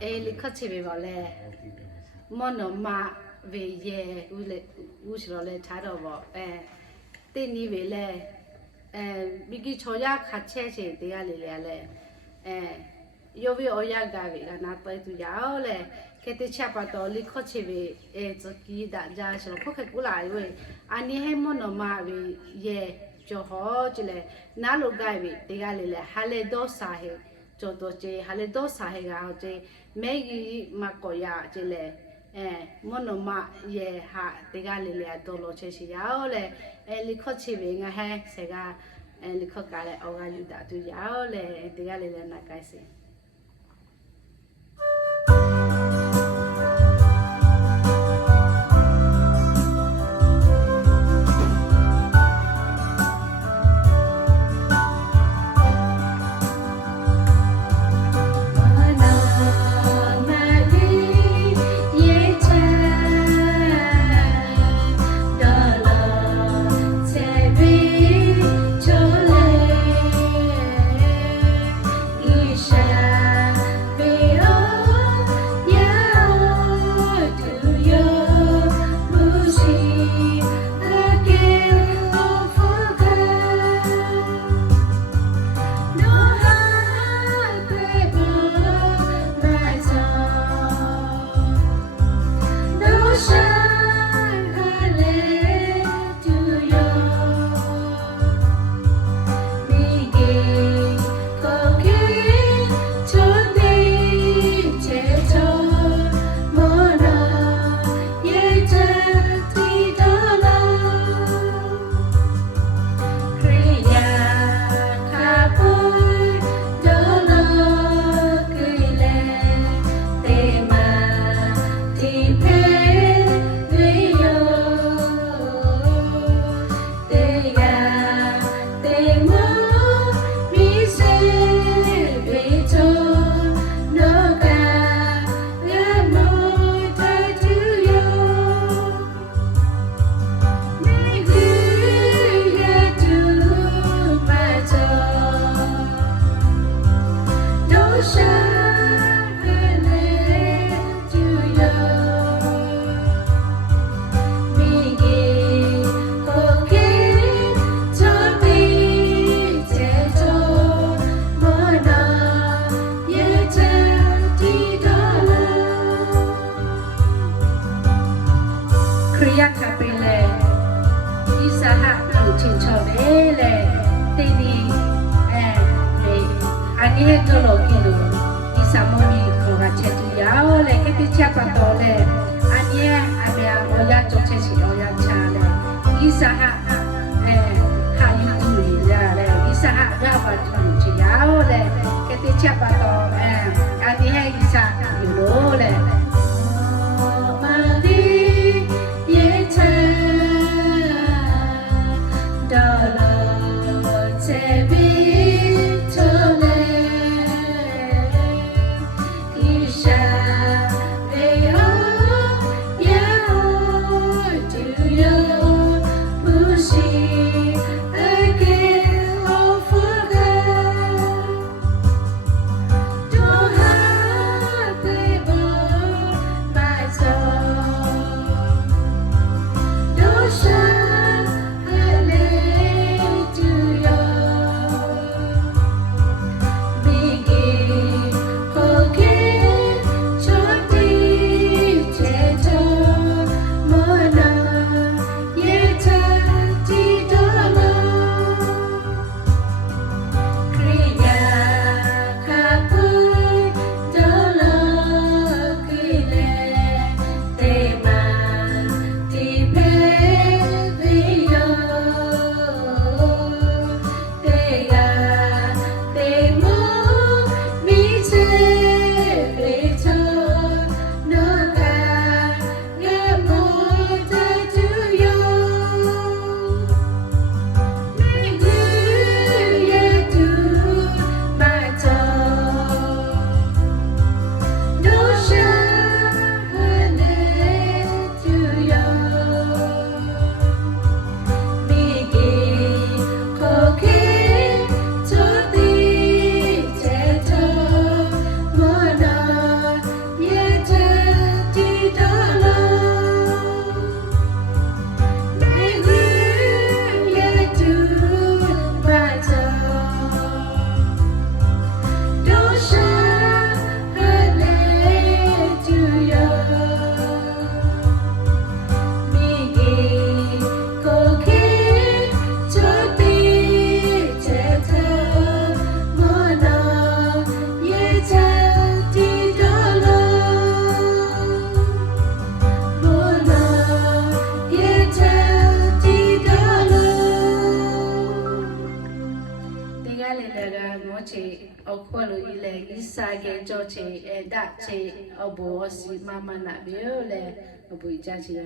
li khachi be ba le mono ma ve ye u shiro le tha do bo ti ni be le bigi choya khache che te ya le le yo vi oya ga be ga na pai tu ya le ke te cha pa to li khachi be zo ki da ja shiro kho khe ku la we ani he mono ma be ye jo ho che le na lo ga be te ga le ha le do sa he jo to che ha le do sa he ga ho che me gi ma ko ya che le mono ma ye ha te ga le do lo che shi ya o le li khachi be nga he se ga li kho ka le o ga yu da tu ya o le te ga le na kai se 个我去快乐伊嘞，伊三个早去，大去，不是妈妈那边嘞，不会讲起来。